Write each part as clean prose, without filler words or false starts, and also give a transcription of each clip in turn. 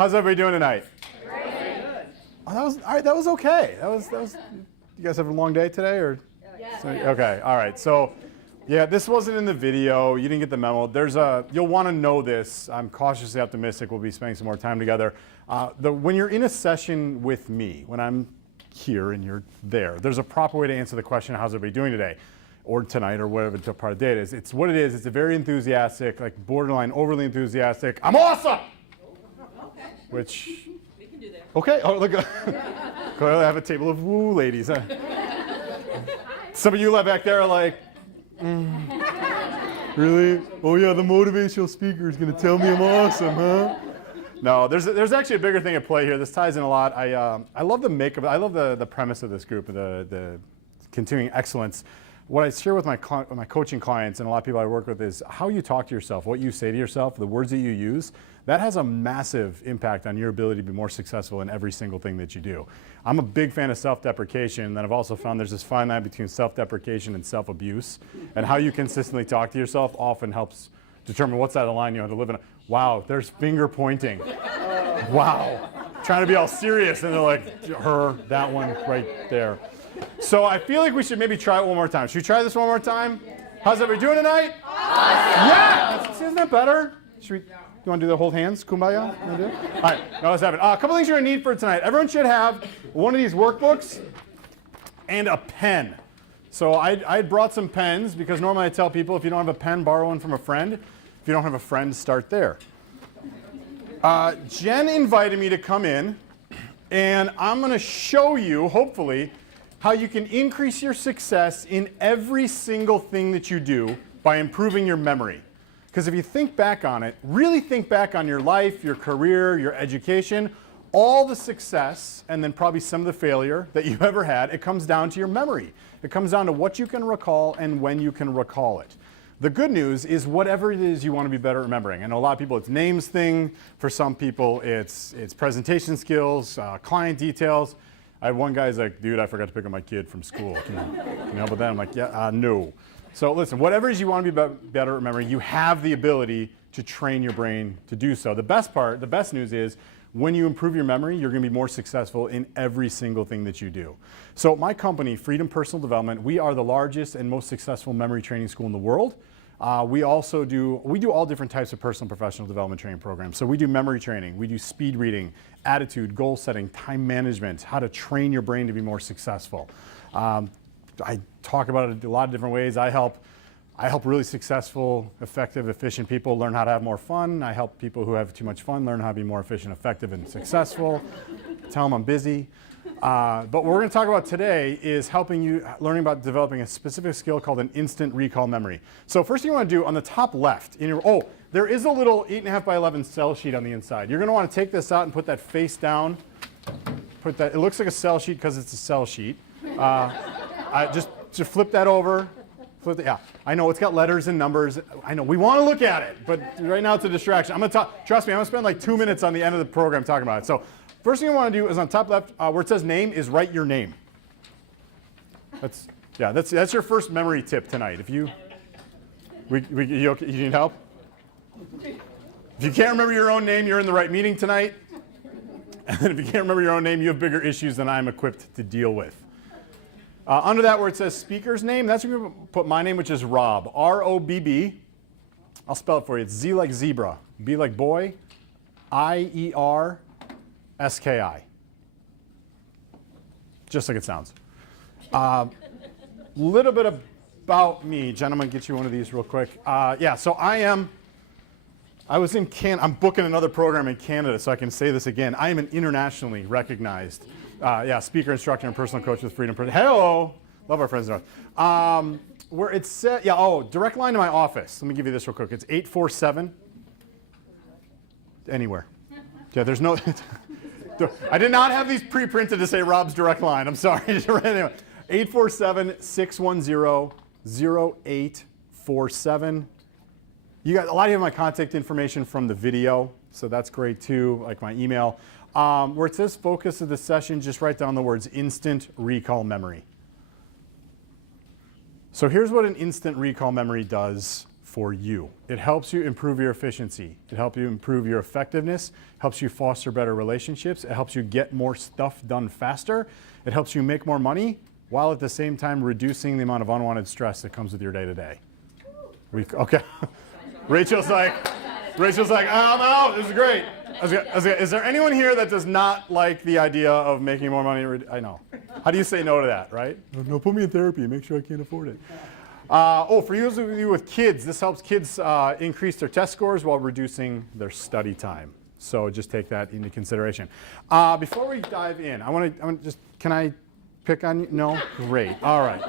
How's everybody doing tonight? Great. Oh, all right. That was okay. That was. You guys have a long day today, or? Yes. Okay. All right. So, yeah, this wasn't in the video. You didn't get the memo. You'll want to know this. I'm cautiously optimistic. We'll be spending some more time together. When you're in a session with me, when I'm here and you're there, there's a proper way to answer the question, how's everybody doing today? Or tonight, or whatever part of the day it is. It's what it is. It's a very enthusiastic, like borderline overly enthusiastic, I'm awesome! Okay. Which, We can do that. okay, oh, look. Clearly I have a table of woo ladies. Huh? Some of you left back there are like, really? Oh yeah, the motivational speaker is going to tell me I'm awesome, huh? No, there's actually a bigger thing at play here. This ties in a lot. I love the makeup. I love the premise of this group, the continuing excellence. What I share with my coaching clients and a lot of people I work with is how you talk to yourself, what you say to yourself, the words that you use. That has a massive impact on your ability to be more successful in every single thing that you do. I'm a big fan of self-deprecation, and I've also found there's this fine line between self-deprecation and self-abuse. And how you consistently talk to yourself often helps determine what side of the line you have to live in. Wow, there's finger pointing. Wow. Trying to be all serious, and they're like, her, that one right there. So I feel like we should maybe try it one more time. Should we try this one more time? How's everybody doing tonight? Awesome. Yeah! Isn't that better? You want to do the hold hands? Kumbaya? All right, now let's have it. A couple things you're going to need for tonight. Everyone should have one of these workbooks and a pen. So I brought some pens because normally I tell people if you don't have a pen, borrow one from a friend. If you don't have a friend, start there. Jen invited me to come in, and I'm going to show you, hopefully, how you can increase your success in every single thing that you do by improving your memory. Because if you think back on it, really think back on your life, your career, your education, all the success, and then probably some of the failure that you've ever had, it comes down to your memory. It comes down to what you can recall and when you can recall it. The good news is whatever it is you want to be better at remembering. I know a lot of people, it's names thing. For some people, it's presentation skills, client details. I had one guy's like, dude, I forgot to pick up my kid from school. Can you help with that? I'm like, yeah, no. So listen, whatever it is you want to be better at remembering, you have the ability to train your brain to do so. The best news is when you improve your memory, you're going to be more successful in every single thing that you do. So my company, Freedom Personal Development, we are the largest and most successful memory training school in the world. We do all different types of personal and professional development training programs. So we do memory training, we do speed reading, attitude, goal setting, time management, how to train your brain to be more successful. I talk about it a lot of different ways. I help really successful, effective, efficient people learn how to have more fun. I help people who have too much fun learn how to be more efficient, effective, and successful. Tell them I'm busy. But what we're going to talk about today is learning about developing a specific skill called an instant recall memory. So first thing you want to do on the top left, there is a little 8.5 by 11 cell sheet on the inside. You're going to want to take this out and put that face down. It looks like a cell sheet because it's a cell sheet. Just flip that over. Yeah, I know it's got letters and numbers. I know we want to look at it, but right now it's a distraction. Trust me, I'm going to spend like 2 minutes on the end of the program talking about it. So first thing you want to do is on top left, where it says name, is write your name. That's your first memory tip tonight. If you need help? If you can't remember your own name, you're in the right meeting tonight. And then if you can't remember your own name, you have bigger issues than I'm equipped to deal with. Under that where it says speaker's name, that's where you put my name, which is Robb, R-O-B-B. I'll spell it for you. It's Z like zebra, B like boy, I-E-R-S-K-I. Just like it sounds. Little bit about me. Jen, I'm going to get you one of these real quick. So I'm booking another program in Canada, so I can say this again. I am an internationally recognized speaker, instructor, and personal coach with Freedom. Hello, love our friends north. Where it said, direct line to my office. Let me give you this real quick. It's 847. Anywhere. Yeah, there's no. I did not have these pre-printed to say Robb's direct line. I'm sorry. Anyway, 847-610-0847. A lot of you have my contact information from the video, so that's great too, like my email. Where it says focus of the session, just write down the words instant recall memory. So here's what an instant recall memory does for you. It helps you improve your efficiency. It helps you improve your effectiveness, helps you foster better relationships. It helps you get more stuff done faster. It helps you make more money while at the same time reducing the amount of unwanted stress that comes with your day-to-day. Okay. Rachel's like, I'm out. This is great. Is there anyone here that does not like the idea of making more money? I know. How do you say no to that, right? No, put me in therapy and make sure I can't afford it. For those of you with kids, this helps kids increase their test scores while reducing their study time. So just take that into consideration. Before we dive in, I want to just, can I pick on you? No? Great. All right.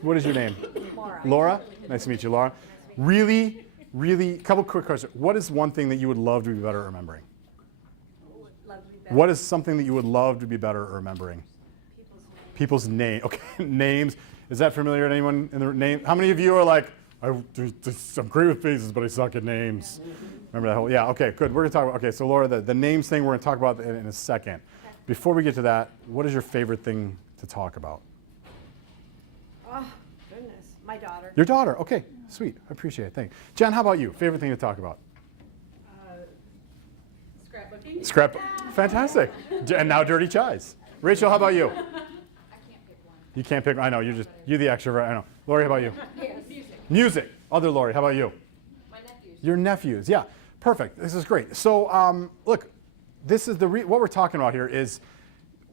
What is your name? Laura. Laura? Nice to meet you, Laura. Really, a couple quick questions. What is one thing that you would love to be better at remembering? What is something that you would love to be better at remembering? People's name. Okay, names. Is that familiar to anyone in the name? How many of you are like, I'm great with faces, but I suck at names? Remember that whole, yeah, okay, good. We're gonna talk about, okay, so Laura, the names thing, we're gonna talk about in a second. Okay. Before we get to that, what is your favorite thing to talk about? Oh, goodness. My daughter. Your daughter, okay, sweet, I appreciate it, thanks. Jen, how about you? Favorite thing to talk about? Scrapbooking. Scrap, fantastic. And now dirty chies. Rachel, how about you? You can't pick one. I know, you're the extrovert, I know. Lori, how about you? Music. Other Lori, how about you? My nephews. Your nephews, yeah. Perfect, this is great. So look, this is what we're talking about here is,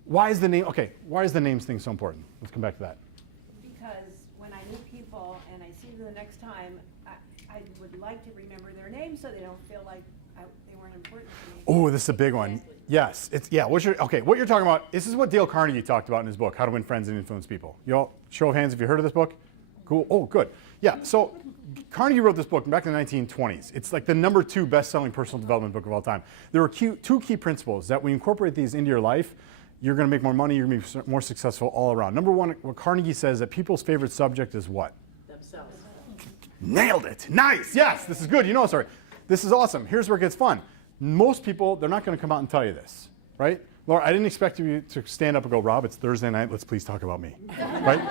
why is the names thing so important? Let's come back to that. Because when I meet people and I see them the next time, I would like to remember their names so they don't feel like they weren't important to me. Oh, this is a big one. Yes, what you're talking about, this is what Dale Carnegie talked about in his book, How to Win Friends and Influence People. You all, show of hands if you heard of this book? Cool, oh, good. Yeah, so Carnegie wrote this book back in the 1920s. It's like the #2 best-selling personal development book of all time. There were two key principles that when you incorporate these into your life, you're gonna make more money, you're gonna be more successful all around. Number one, what Carnegie says that people's favorite subject is what? Themselves. Nailed it, nice, yes, this is good, sorry. This is awesome, here's where it gets fun. Most people, they're not gonna come out and tell you this, right? Laura, I didn't expect you to stand up and go, Rob, it's Thursday night, let's please talk about me, right?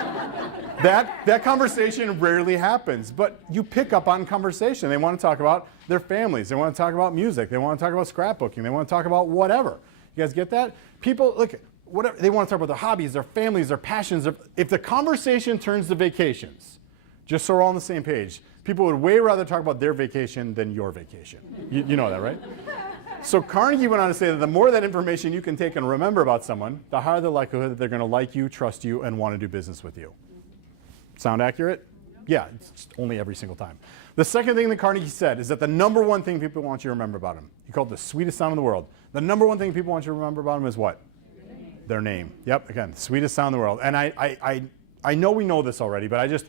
That conversation rarely happens, but you pick up on conversation. They want to talk about their families. They want to talk about music. They want to talk about scrapbooking. They want to talk about whatever. You guys get that? People, look, whatever, they want to talk about their hobbies, their families, their passions. If the conversation turns to vacations, just so we're all on the same page, people would way rather talk about their vacation than your vacation. You know that, right? So Carnegie went on to say that the more that information you can take and remember about someone, the higher the likelihood that they're going to like you, trust you, and want to do business with you. Sound accurate? Yeah, it's just only every single time. The second thing that Carnegie said is that the #1 thing people want you to remember about him, he called it the sweetest sound in the world. The #1 thing people want you to remember about him is what? Their name. Yep, again, the sweetest sound in the world. And I know we know this already, but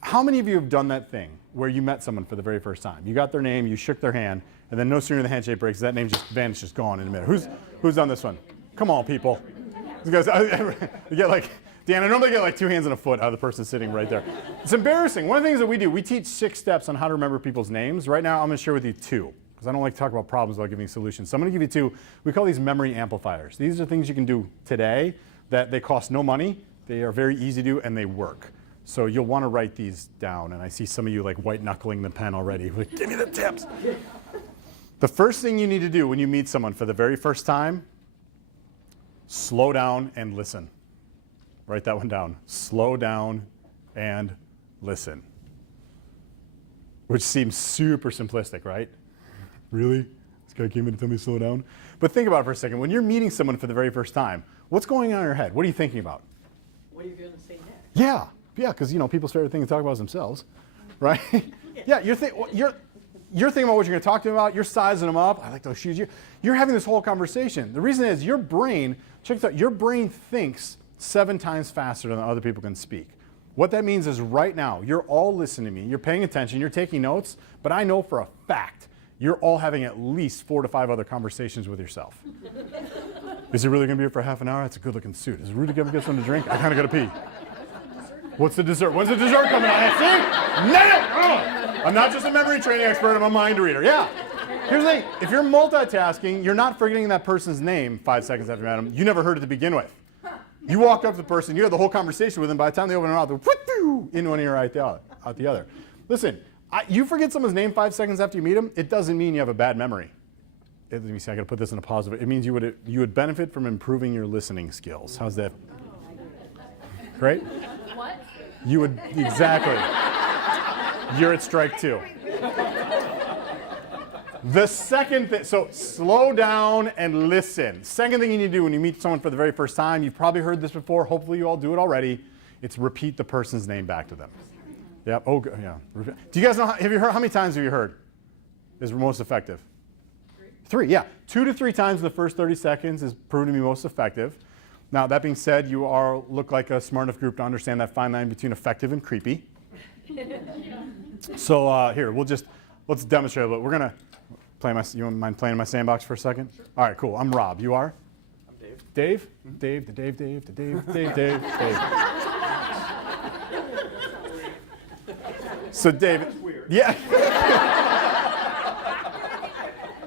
how many of you have done that thing where you met someone for the very first time? You got their name, you shook their hand, and then no sooner the handshake breaks, that name just vanishes, gone in a minute. Who's done this one? Come on, people. You guys, you get like, Dan, I normally get like 2 hands and a foot out of the person sitting right there. It's embarrassing. One of the things that we do, we teach 6 steps on how to remember people's names. Right now, I'm going to share with you 2, because I don't like to talk about problems without giving solutions. So I'm going to give you 2. We call these memory amplifiers. These are things you can do today that they cost no money. They are very easy to do, and they work. So you'll want to write these down. And I see some of you like white-knuckling the pen already. Like, give me the tips. The first thing you need to do when you meet someone for the very first time, slow down and listen. Write that one down. Slow down and listen. Which seems super simplistic, right? Really? This guy came in to tell me to slow down? But think about it for a second. When you're meeting someone for the very first time, what's going on in your head? What are you thinking about? What are you going to say next? Yeah, because people's favorite thing to talk about is themselves, right? Yeah, you're thinking about what you're going to talk to them about. You're sizing them up. I like those shoes. You're having this whole conversation. The reason is your brain, check this out, your brain thinks 7 times faster than other people can speak. What that means is right now, you're all listening to me, you're paying attention, you're taking notes, but I know for a fact you're all having at least 4 to 5 other conversations with yourself. Is he really going to be here for half an hour? That's a good looking suit. Is Rudy going to get something to drink? I kind of got to pee. What's the dessert? When's the dessert coming on? See? Nailed it! Oh. I'm not just a memory training expert, I'm a mind reader. Yeah. Here's the thing, if you're multitasking, you're not forgetting that person's name 5 seconds after you met them. You never heard it to begin with. You walk up to the person, you have the whole conversation with them. By the time they open their mouth, they're in one ear, out the other. Listen, you forget someone's name 5 seconds after you meet them, it doesn't mean you have a bad memory. Let me see, I gotta put this in a positive. It means you would benefit from improving your listening skills. How's that? Great? What? You would, exactly. You're at strike 2. The second thing, so slow down and listen. Second thing you need to do when you meet someone for the very first time, you've probably heard this before, hopefully you all do it already, it's repeat the person's name back to them. Yep, oh, yeah. Do you guys know, have you heard, how many times have you heard is most effective? 3, yeah. 2 to 3 times in the first 30 seconds is proven to be most effective. Now, that being said, you look like a smart enough group to understand that fine line between effective and creepy. So here, let's demonstrate a little bit. We're gonna you mind playing in my sandbox for a second? Sure. All right, cool. I'm Rob. You are? I'm Dave. Dave? Mm-hmm. Dave. So Dave, yeah.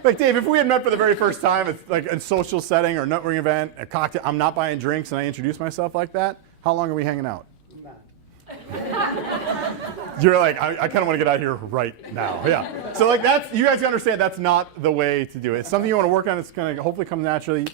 Like Dave, if we had met for the very first time, it's like a social setting or a networking event, a cocktail, I'm not buying drinks and I introduce myself like that, how long are we hanging out? You're like, I kind of want to get out of here right now. Yeah. So like you guys understand that's not the way to do it. It's something you want to work on. It's going to hopefully come naturally.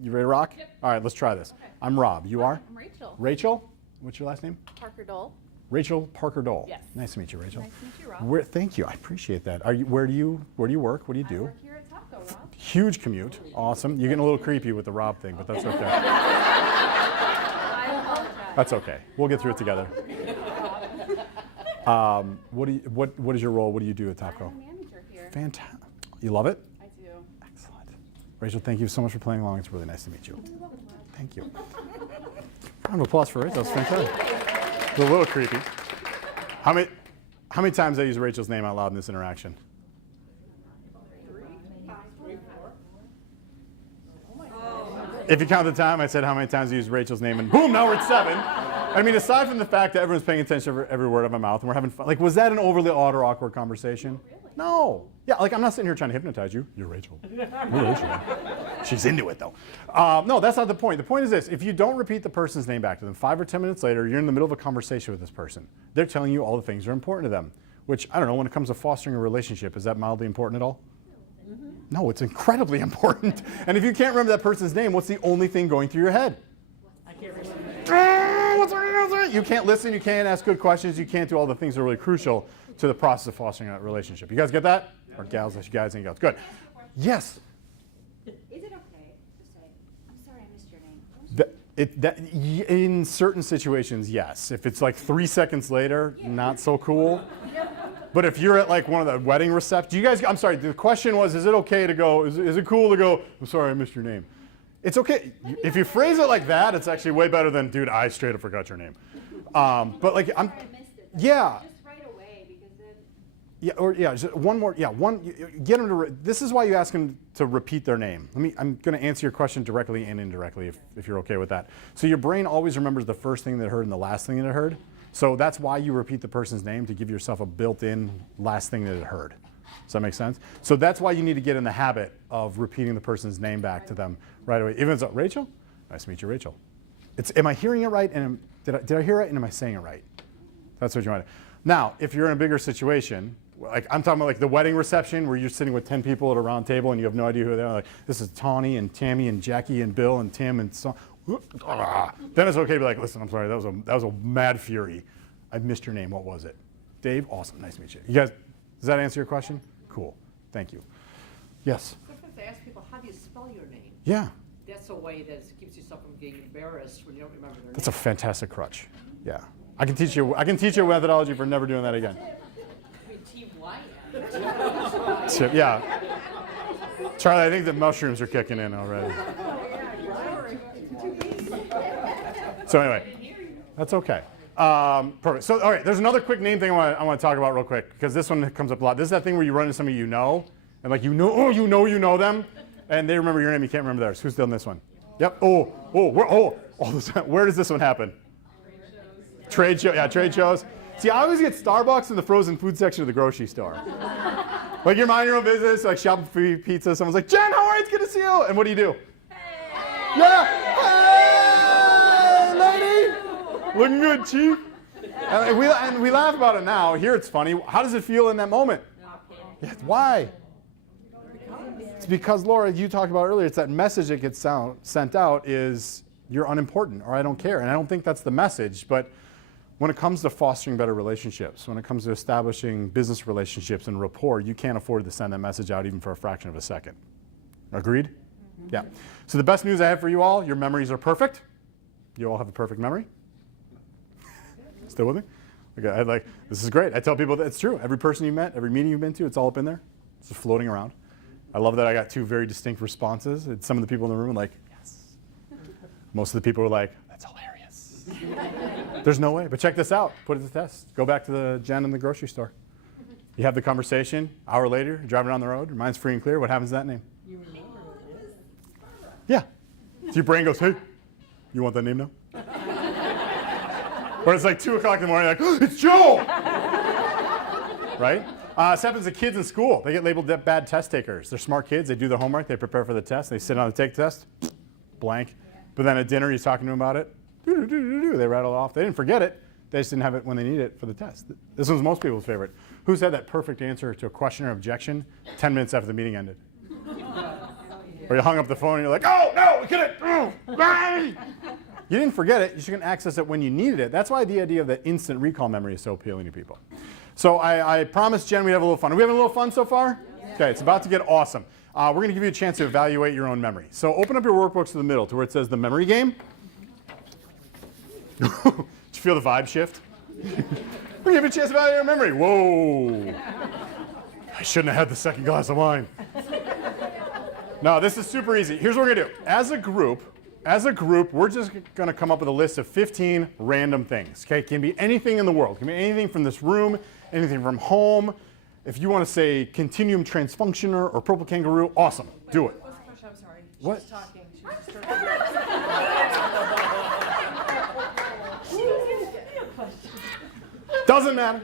You ready to rock? Yep. All right, let's try this. Okay. I'm Rob. You are? I'm Rachel. Rachel? What's your last name? Parker Dole. Rachel Parker Dole. Yes. Nice to meet you, Rachel. Nice to meet you, Rob. Thank you. I appreciate that. Where do you work? What do you do? I work here at Taco, Rob. Huge commute. Awesome. You're getting a little creepy with the Rob thing, but that's okay. I apologize. That's okay. We'll get through it together. What is your role? What do you do at Taco? I'm a manager here. Fantastic. You love it? I do. Excellent. Rachel, thank you so much for playing along. It's really nice to meet you. Thank you. Round of applause for Rachel. That's fantastic. It's a little creepy. How many times did I use Rachel's name out loud in this interaction? 3, 4. If you count the time, I said how many times I used Rachel's name, and boom, now we're at 7. I mean, aside from the fact that everyone's paying attention to every word out of my mouth and we're having fun, like, was that an overly odd or awkward conversation? Really? No. Yeah, like, I'm not sitting here trying to hypnotize you. You're Rachel. You're Rachel. She's into it, though. No, that's not the point. The point is this. If you don't repeat the person's name back to them, 5 or 10 minutes later, you're in the middle of a conversation with this person. They're telling you all the things that are important to them, which, I don't know, when it comes to fostering a relationship, is that mildly important at all? Mm-hmm. No, it's incredibly important. And if you can't remember that person's name, what's the only thing going through your head? I can't remember. You can't listen, you can't ask good questions, you can't do all the things that are really crucial to the process of fostering a relationship. You guys get that? Yeah. Or gals, you guys and gals. Good. Yes? Is it okay to say, I'm sorry I missed your name? In certain situations, yes. If it's like 3 seconds later, not so cool. But if you're at like one of the wedding receptions, I'm sorry, the question was, is it okay to go, is it cool to go, I'm sorry I missed your name? It's okay. If you phrase it like that, it's actually way better than, dude, I straight up forgot your name. But like, I missed it. Yeah. Just right away because then. Yeah, or yeah, just one more. Yeah, get them to. This is why you ask them to repeat their name. I'm going to answer your question directly and indirectly, if you're okay with that. So your brain always remembers the first thing that it heard and the last thing that it heard. So that's why you repeat the person's name, to give yourself a built-in last thing that it heard. Does that make sense? So that's why you need to get in the habit of repeating the person's name back to them right away. Even if it's Rachel, nice to meet you, Rachel. Am I hearing it right? And did I hear it? And am I saying it right? That's what you want to. Now, if you're in a bigger situation, like I'm talking about like the wedding reception where you're sitting with 10 people at a round table and you have no idea who they are. Like, this is Tawny and Tammy and Jackie and Bill and Tim and so. Then it's okay to be like, listen, I'm sorry, that was a mad fury. I missed your name. What was it? Dave? Awesome. Nice to meet you. You guys, does that answer your question? Cool. Thank you. Yes? Sometimes I ask people, how do you spell your name? Yeah. That's a way that keeps yourself from getting embarrassed when you don't remember their That's a name. fantastic crutch. Yeah. I can teach you a methodology for never doing that again. I mean, T-Y-N. So, yeah. Charlie, I think the mushrooms are kicking in already. So anyway, that's okay. Perfect. So all right, there's another quick name thing I want to talk about real quick, because this one comes up a lot. This is that thing where you run into somebody you know, and like you know them, and they remember your name, you can't remember theirs. Who's done this one? Yep. Where does this one happen? Trade show. Yeah, trade shows. See, I always get Starbucks in the frozen food section of the grocery store. Like you're minding your own business, like shopping for pizza. Someone's like, Jen, how are you? It's good to see you. And what do you do? Hey. Yeah. Hey. Looking good, Chief. And we laugh about it now. Here it's funny. How does it feel in that moment? Yeah, why? It's because, Laura, you talked about earlier, it's that message that gets sent out is you're unimportant or I don't care. And I don't think that's the message. But when it comes to fostering better relationships, when it comes to establishing business relationships and rapport, you can't afford to send that message out even for a fraction of a second. Agreed? Yeah. So the best news I have for you all, your memories are perfect. You all have a perfect memory. Still with me? Okay, this is great. I tell people that it's true. Every person you met, every meeting you've been to, it's all up in there. It's just floating around. I love that I got 2 very distinct responses. And some of the people in the room were like, yes. Most of the people were like, that's hilarious. There's no way. But check this out. Put it to the test. Go back to the Jen in the grocery store. You have the conversation. Hour later, you're driving down the road. Your mind's free and clear. What happens to that name? You remember what it is? Yeah. So your brain goes, hey, you want that name now? Or it's like 2 o'clock in the morning, like, oh, it's Joe! Right? This happens to kids in school. They get labeled bad test takers. They're smart kids. They do their homework. They prepare for the test. They sit down to take the test. Blank. But then at dinner, he's talking to them about it. They rattle it off. They didn't forget it. They just didn't have it when they need it for the test. This one's most people's favorite. Who's had that perfect answer to a question or objection 10 minutes after the meeting ended? Or you hung up the phone and you're like, oh, no, we couldn't. You didn't forget it. You should access it when you needed it. That's why the idea of the instant recall memory is so appealing to people. So I promised Jen we'd have a little fun. Are we having a little fun so far? Yeah. Okay, it's about to get awesome. We're going to give you a chance to evaluate your own memory. So open up your workbooks to the middle to where it says the memory game. Did you feel the vibe shift? We're going to give you a chance to evaluate your memory. Whoa. I shouldn't have had the second glass of wine. No, this is super easy. Here's what we're going to do. As a group, we're just going to come up with a list of 15 random things. Okay, it can be anything in the world. It can be anything from this room, anything from home. If you want to say continuum transfunctioner or purple kangaroo, awesome. Do it. What's the question? I'm sorry. What? She's talking. Doesn't matter.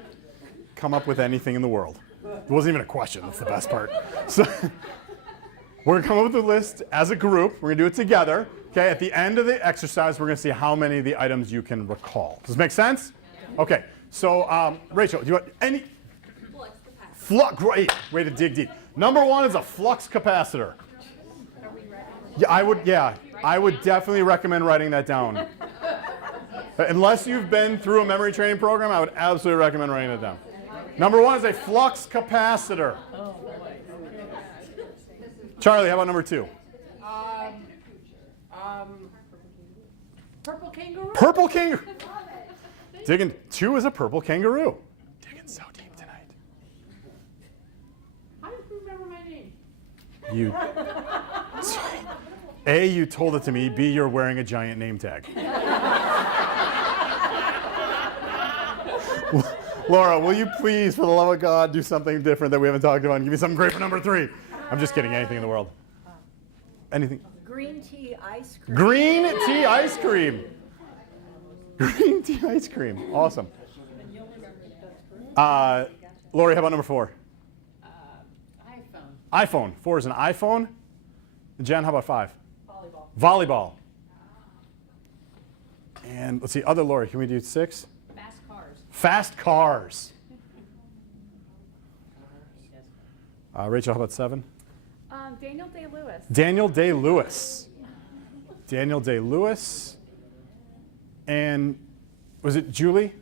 Come up with anything in the world. It wasn't even a question. That's the best part. So we're going to come up with a list as a group. We're going to do it together. Okay, at the end of the exercise, we're going to see how many of the items you can recall. Does this make sense? Okay, so Rachel, do you want any? Flux capacitor. Great, way to dig deep. Number 1 is a flux capacitor. Yeah, I would definitely recommend writing that down. Unless you've been through a memory training program, I would absolutely recommend writing it down. Number 1 is a flux capacitor. Charlie, how about number 2? Purple kangaroo. Purple kangaroo. Digging. 2 is a purple kangaroo. Digging so deep tonight. How did you remember my name? You. A, you told it to me. B, you're wearing a giant name tag. Laura, will you please, for the love of God, do something different that we haven't talked about and give me something great for number 3? I'm just kidding. Anything in the world. Anything. Green tea ice cream. Green tea ice cream. Green tea ice cream. Awesome. Lori, how about number 4? iPhone. iPhone. 4 is an iPhone. Jen, how about 5? Volleyball. Volleyball. And let's see, other Lori, can we do 6? Fast cars. Fast cars. Rachel, how about 7? Daniel Day-Lewis. Daniel Day-Lewis. Daniel Day-Lewis. And was it Julie?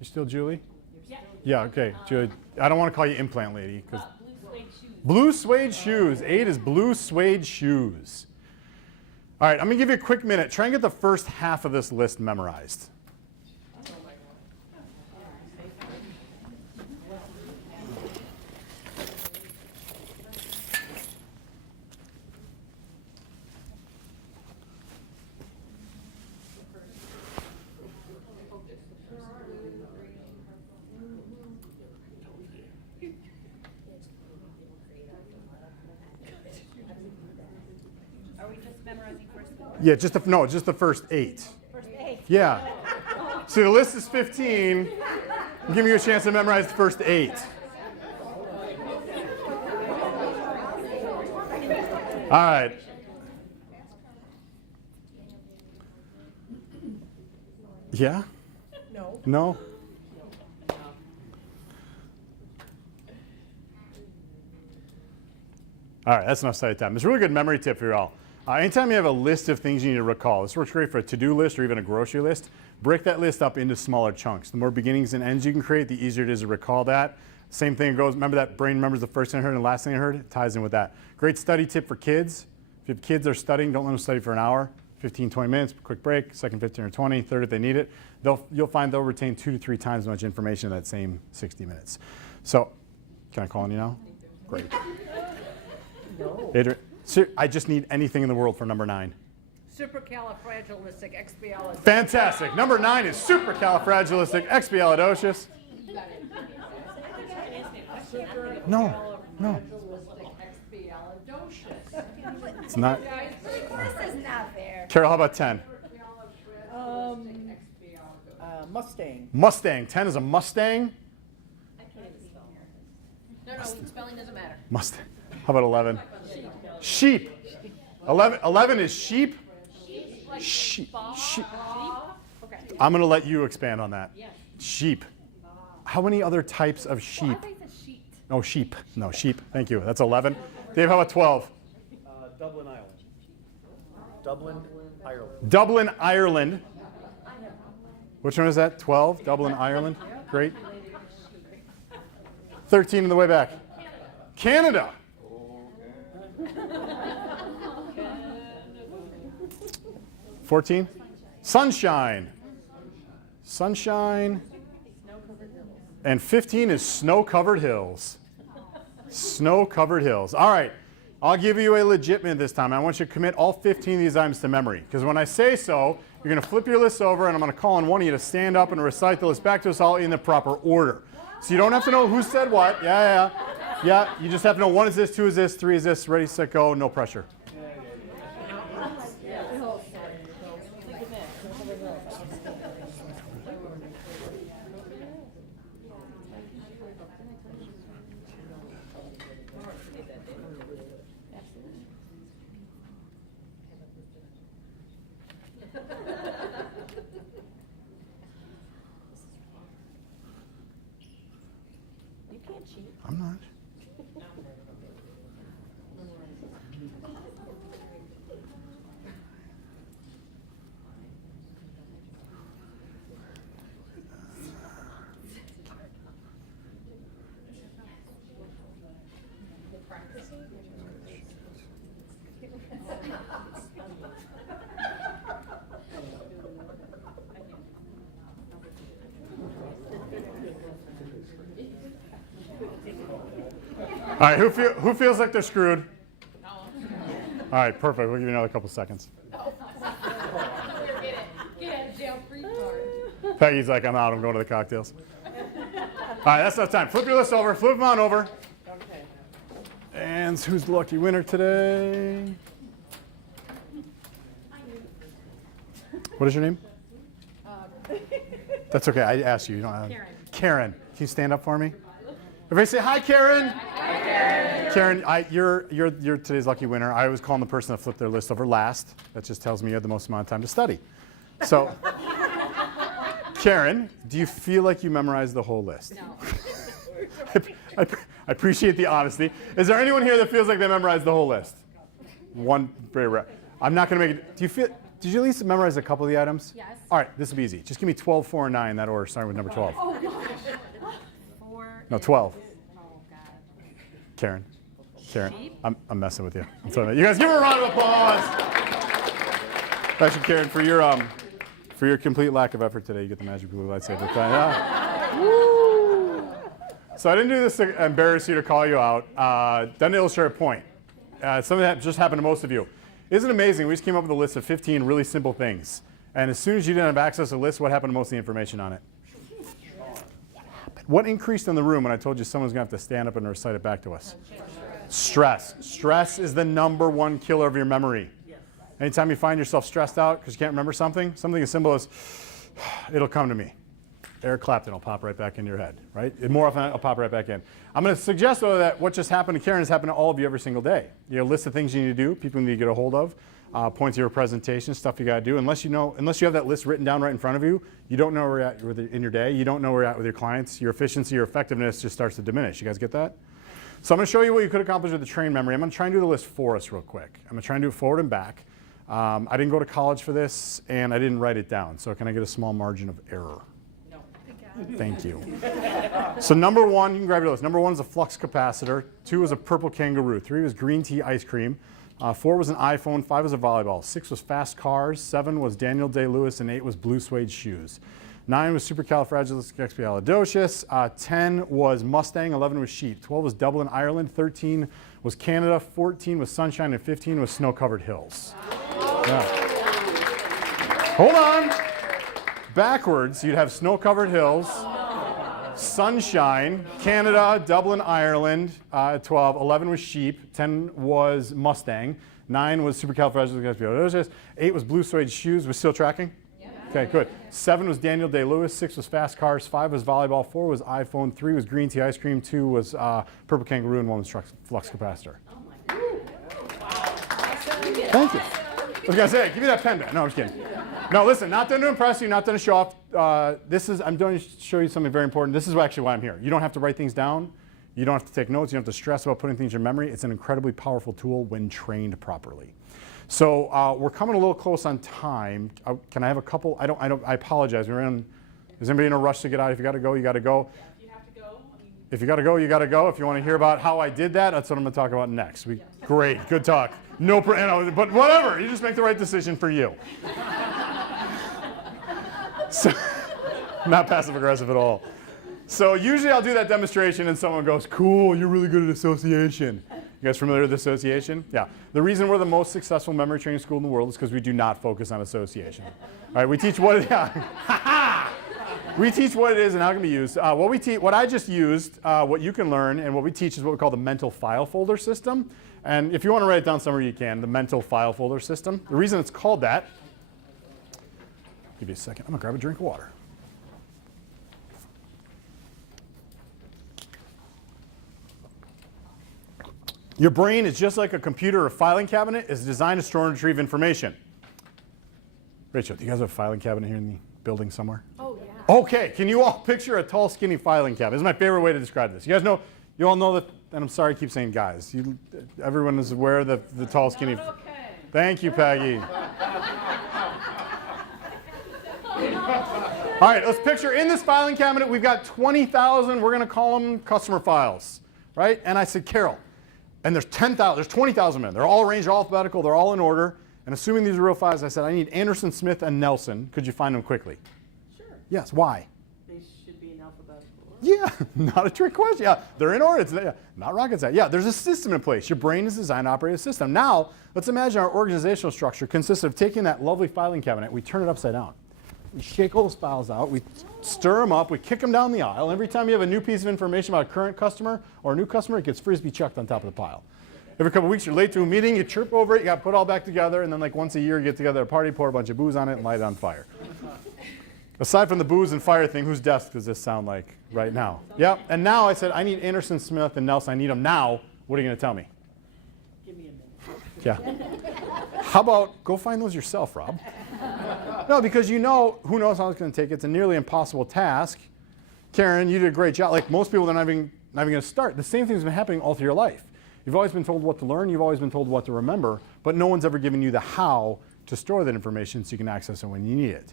You still Julie? Yeah. Yeah, okay. Julie. I don't want to call you implant lady. Blue suede shoes. Blue suede shoes. 8 is blue suede shoes. All right, I'm going to give you a quick minute. Try and get the first half of this list memorized. Are we just memorizing first? Yeah, just the first 8. First 8. Yeah. So the list is 15. I'm giving you a chance to memorize the first 8. All right. Yeah? No. No? All right, that's enough study time. It's a really good memory tip for you all. Anytime you have a list of things you need to recall, this works great for a to-do list or even a grocery list. Break that list up into smaller chunks. The more beginnings and ends you can create, the easier it is to recall that. Same thing goes, remember that brain remembers the first thing I heard and the last thing I heard? It ties in with that. Great study tip for kids. If you have kids that are studying, don't let them study for an hour. 15, 20 minutes, quick break, second 15 or 20, third if they need it. You'll find they'll retain 2 to 3 times as much information in that same 60 minutes. So, can I call on you now? Great. No. Adrian, I just need anything in the world for number 9. Supercalifragilisticexpialidocious. Fantastic. Number 9 is supercalifragilisticexpialidocious. No. It's not. This is not fair. Carol, how about 10? Mustang. Mustang. 10 is a Mustang. No, spelling doesn't matter. Mustang. How about 11? Sheep. 11 is sheep. Sheep. I'm going to let you expand on that. Sheep. How many other types of I sheep? think it's a sheet. No, sheep. No, sheep. Thank you. That's 11. Dave, how about 12? Dublin, Ireland. Dublin, Ireland. Dublin, Ireland. Which one is that? 12? Dublin, Ireland. Great. 13 in the way back. Canada. 14? Sunshine. Sunshine. And 15 is snow-covered hills. Snow-covered hills. All right. I'll give you a legit minute this time. I want you to commit all 15 of these items to memory. Because when I say so, you're going to flip your list over, and I'm going to call on one of you to stand up and recite the list back to us all in the proper order. So you don't have to know who said what. Yeah. You just have to know 1 is this, 2 is this, 3 is this, ready, set, go, no pressure. You can't cheat. I'm not. All right, who feels like they're screwed? All right, perfect. We'll give you another couple seconds. Get a jail free card. Peggy's like, I'm out. I'm going to the cocktails. All right, that's enough time. Flip your list over. Flip them on over. Okay. And who's the lucky winner today? What is your name? That's okay. I asked you. You don't have. Karen. Karen. Can you stand up for me? Everybody say hi, Karen. Hi, Karen. Karen, you're today's lucky winner. I always call on the person that flipped their list over last. That just tells me you had the most amount of time to study. So, Karen, do you feel like you memorized the whole list? No. I appreciate the honesty. Is there anyone here that feels like they memorized the whole list? One, very rare. I'm not going to make it. Did you at least memorize a couple of the items? Yes. All right, this will be easy. Just give me 12, 4, and 9 in that order, starting with number 12. Oh, gosh. 4. No, 12. Oh, God. Karen. I'm messing with you. I'm sorry. You guys give her a round of applause. Actually, Karen, for your complete lack of effort today, you get the magic blue lightsaber. Woo! So I didn't do this to embarrass you, to call you out. Doesn't illustrate a point. Something that just happened to most of you. Isn't it amazing? We just came up with a list of 15 really simple things. And as soon as you didn't have access to the list, what happened to most of the information on it? What increased in the room when I told you someone's going to have to stand up and recite it back to us? Stress. Stress is the #1 killer of your memory. Anytime you find yourself stressed out because you can't remember something as simple as, it'll come to me. Eric Clapton will pop right back into your head, right? And more often, it'll pop right back in. I'm going to suggest, though, that what just happened to Karen has happened to all of you every single day. You have a list of things you need to do, people you need to get a hold of, points of your presentation, stuff you got to do. Unless you have that list written down right in front of you, you don't know where you're at in your day. You don't know where you're at with your clients. Your efficiency, your effectiveness just starts to diminish. You guys get that? So I'm going to show you what you could accomplish with the train memory. I'm going to try and do the list for us real quick. I'm going to try and do it forward and back. I didn't go to college for this, and I didn't write it down. So can I get a small margin of error? No. Thank you. So number one, you can grab your list. Number one is a flux capacitor. 2 was a purple kangaroo. 3 was green tea ice cream. 4 was an iPhone. 5 was a volleyball. 6 was fast cars. 7 was Daniel Day-Lewis. And 8 was blue suede shoes. 9 was supercalifragilisticexpialidocious. 10 was Mustang. 11 was sheep. 12 was Dublin, Ireland. 13 was Canada. 14 was sunshine. And 15 was snow-covered hills. Yeah. Hold on. Backwards, you'd have snow-covered hills, sunshine, Canada, Dublin, Ireland, 12. 11 was sheep. 10 was Mustang. 9 was supercalifragilisticexpialidocious. 8 was blue suede shoes. We're still tracking? Yeah. Okay, good. 7 was Daniel Day-Lewis. 6 was fast cars. 5 was volleyball. 4 was iPhone. 3 was green tea ice cream. 2 was purple kangaroo. And 1 was flux capacitor. Oh my God. Thank you. I was going to say, give me that pen back. No, I'm just kidding. No, listen, not done to impress you, not done to show off. I'm going to show you something very important. This is actually why I'm here. You don't have to write things down. You don't have to take notes. You don't have to stress about putting things in your memory. It's an incredibly powerful tool when trained properly. So we're coming a little close on time. Can I have a couple? I apologize. Is anybody in a rush to get out? If you got to go, you got to go. If you have to go, If you got to go, you got to go. If you want to hear about how I did that, that's what I'm going to talk about next. Great, good talk. No, but whatever. You just make the right decision for you. So, not passive aggressive at all. So usually I'll do that demonstration and someone goes, cool, you're really good at association. You guys familiar with association? Yeah. The reason we're the most successful memory training school in the world is because we do not focus on association. All right, we teach what it is. We teach what it is and how it can be used. What I just used, what you can learn, and what we teach is what we call the mental file folder system. And if you want to write it down somewhere, you can, the mental file folder system. The reason it's called that, give you a second. I'm going to grab a drink of water. Your brain is just like a computer or filing cabinet. It's designed to store and retrieve information. Rachel, do you guys have a filing cabinet here in the building somewhere? Oh, yeah. Okay, can you all picture a tall, skinny filing cabinet? This is my favorite way to describe this. You guys know, you all know that, and I'm sorry I keep saying guys. Everyone is aware of the tall, skinny. Okay. Thank you, Peggy. All right, let's picture in this filing cabinet, we've got 20,000, we're going to call them customer files, right? And I said, Carol, and there's 10,000, there's 20,000 men. They're all arranged alphabetical, they're all in order. And assuming these are real files, I said, I need Anderson, Smith, and Nelson. Could you find them quickly? Sure. Yes, why? They should be in alphabetical order. Yeah, not a trick question. Yeah, they're in order. It's not rocket science. Yeah, there's a system in place. Your brain is designed to operate a system. Now, let's imagine our organizational structure consists of taking that lovely filing cabinet, we turn it upside down. We shake all those files out, we stir them up, we kick them down the aisle. Every time you have a new piece of information about a current customer or a new customer, it gets frisbee chucked on top of the pile. Every couple of weeks, you're late to a meeting, you chirp over it, you got to put it all back together, and then like once a year, you get together at a party, pour a bunch of booze on it, and light it on fire. Aside from the booze and fire thing, whose desk does this sound like right now? Yep, and now I said, I need Anderson, Smith, and Nelson. I need them now. What are you going to tell me? Give me a minute. Yeah. How about go find those yourself, Rob? No, because you know, who knows how it's going to take. It's a nearly impossible task. Karen, you did a great job. Like most people, they're not even going to start. The same thing's been happening all through your life. You've always been told what to learn. You've always been told what to remember. But no one's ever given you the how to store that information so you can access it when you need it.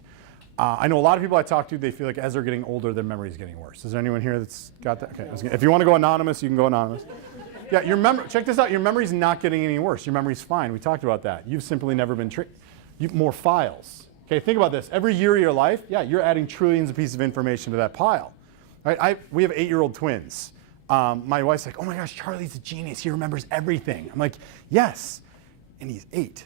I know a lot of people I talk to, they feel like as they're getting older, their memory is getting worse. Is there anyone here that's got that? Okay. If you want to go anonymous, you can go anonymous. Yeah, check this out. Your memory's not getting any worse. Your memory's fine. We talked about that. You've simply never been more files. Okay, think about this. Every year of your life, yeah, you're adding trillions of pieces of information to that pile. Right? We have 8-year-old twins. My wife's like, oh my gosh, Charlie's a genius. He remembers everything. I'm like, yes, and he's 8.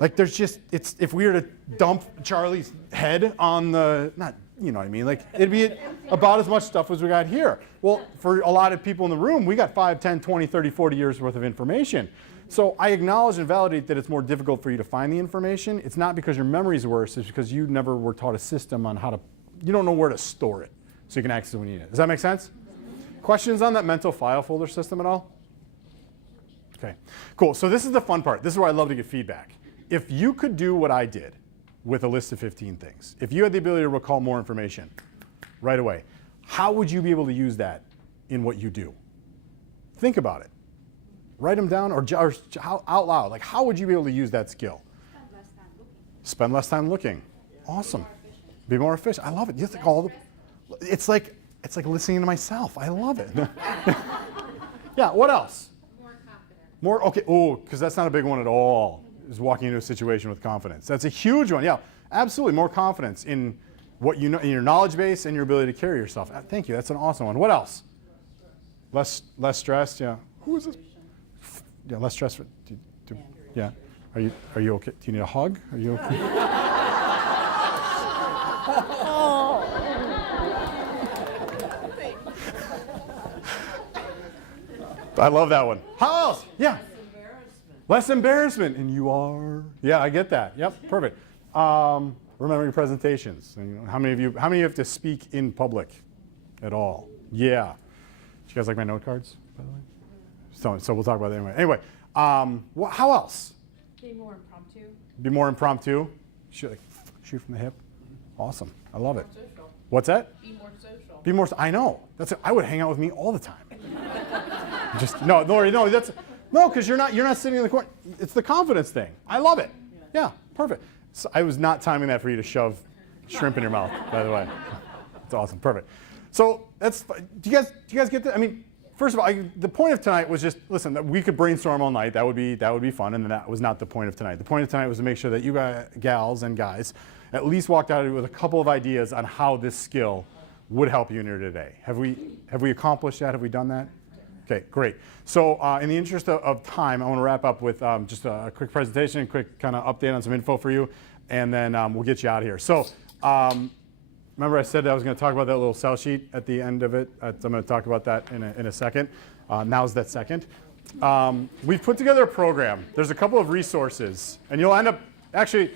Like there's just, if we were to dump Charlie's head on the, you know what I mean? Like it'd be about as much stuff as we got here. Well, for a lot of people in the room, we got 5, 10, 20, 30, 40 years worth of information. So I acknowledge and validate that it's more difficult for you to find the information. It's not because your memory's worse, it's because you never were taught a system on how to you don't know where to store it, so you can access it when you need it. Does that make sense? Questions on that mental file folder system at all? Okay, cool. So this is the fun part. This is where I love to get feedback. If you could do what I did with a list of 15 things, if you had the ability to recall more information right away, how would you be able to use that in what you do? Think about it. Write them down or out loud. Like, how would you be able to use that skill? Spend less time looking. Awesome. Be more efficient. I love it. You have to it's like listening to myself. I love it. Yeah, what else? More confident. More, okay, because that's not a big one at all, is walking into a situation with confidence. That's a huge one, yeah, absolutely. More confidence in what you know, in your knowledge base and your ability to carry yourself. Thank you, that's an awesome one. What else? Less stressed, yeah. Who is this? Yeah, less stress. Yeah. Are you okay? Do you need a hug? Are you okay? I love that one. How else? Yeah. Less embarrassment. And you are. Yeah, I get that. Yep, perfect. Remember your presentations. How many of you have to speak in public at all? Yeah. Do you guys like my note cards, by the way? So we'll talk about that anyway. Anyway, how else? Be more impromptu. Be more impromptu. Shoot from the hip. Awesome. I love it. What's that? Be more social. Be more. I know. That's it. I would hang out with me all the time. Just no, Lori, no. Because you're not sitting in the corner. It's the confidence thing. I love it. Yeah, perfect. So I was not timing that for you to shove shrimp in your mouth. By the way, it's awesome. Perfect. So that's. Do you guys get that? I mean, first of all, the point of tonight was just listen. That we could brainstorm all night. That would be fun. And that was not the point of tonight. The point of tonight was to make sure that you gals and guys at least walked out of it with a couple of ideas on how this skill would help you in your day. Have we accomplished that? Have we done that? Okay, great. So in the interest of time, I want to wrap up with just a quick presentation, a quick kind of update on some info for you, and then we'll get you out of here. So remember I said I was going to talk about that little cell sheet at the end of it. I'm going to talk about that in a second. Now's that second. We've put together a program. There's a couple of resources, and you'll end up actually.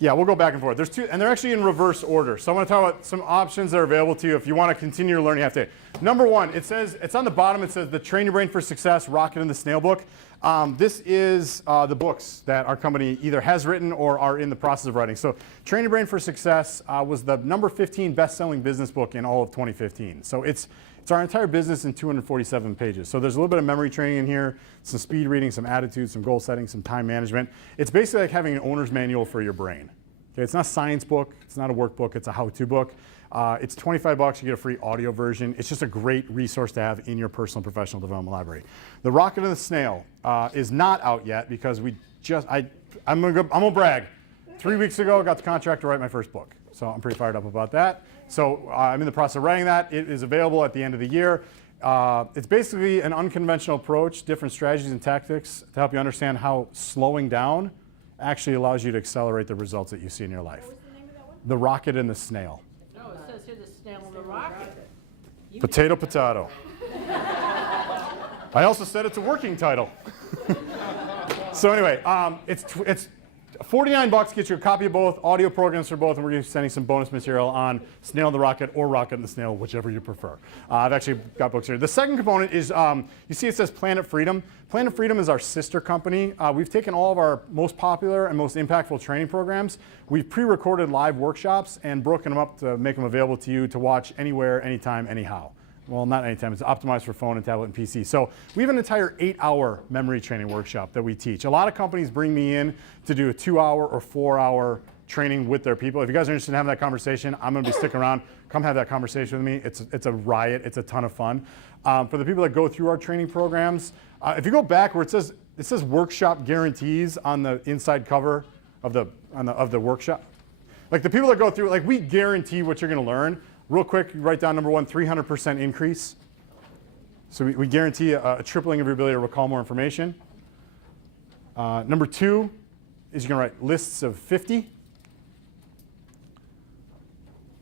Yeah, we'll go back and forth. There's two, and they're actually in reverse order. So I want to talk about some options that are available to you if you want to continue your learning half day. Number one, it's on the bottom, it says the Train Your Brain for Success, Rocket and the Snail book. This is the books that our company either has written or are in the process of writing. So Train Your Brain for Success was the number 15 best-selling business book in all of 2015. So it's our entire business in 247 pages. So there's a little bit of memory training in here, some speed reading, some attitude, some goal setting, some time management. It's basically like having an owner's manual for your brain. Okay, it's not a science book, it's not a workbook, it's a how-to book. It's $25, you get a free audio version. It's just a great resource to have in your personal and professional development library. The Rocket and the Snail is not out yet because I'm gonna brag. 3 weeks ago, I got the contract to write my first book. So I'm pretty fired up about that. So I'm in the process of writing that. It is available at the end of the year. It's basically an unconventional approach, different strategies and tactics to help you understand how slowing down actually allows you to accelerate the results that you see in your life. What was the name of that one? The Rocket and the Snail. No, it says here the snail and the rocket. Potato, potato. I also said it's a working title. So anyway, it's $49 gets you a copy of both, audio programs for both, and we're going to be sending some bonus material on Snail and the Rocket or Rocket and the Snail, whichever you prefer. I've actually got books here. The second component is, you see it says Planet Freedom. Planet Freedom is our sister company. We've taken all of our most popular and most impactful training programs. We've pre-recorded live workshops and broken them up to make them available to you to watch anywhere, anytime, anyhow. Well, not anytime. It's optimized for phone and tablet and PC. So we have an entire 8-hour memory training workshop that we teach. A lot of companies bring me in to do a 2-hour or 4-hour training with their people. If you guys are interested in having that conversation, I'm going to be sticking around. Come have that conversation with me. It's a riot. It's a ton of fun. For the people that go through our training programs, if you go back where it says workshop guarantees on the inside cover of the workshop. Like the people that go through, like we guarantee what you're going to learn. Real quick, write down number one, 300% increase. So we guarantee a tripling of your ability to recall more information. Number two is you're going to write lists of 50.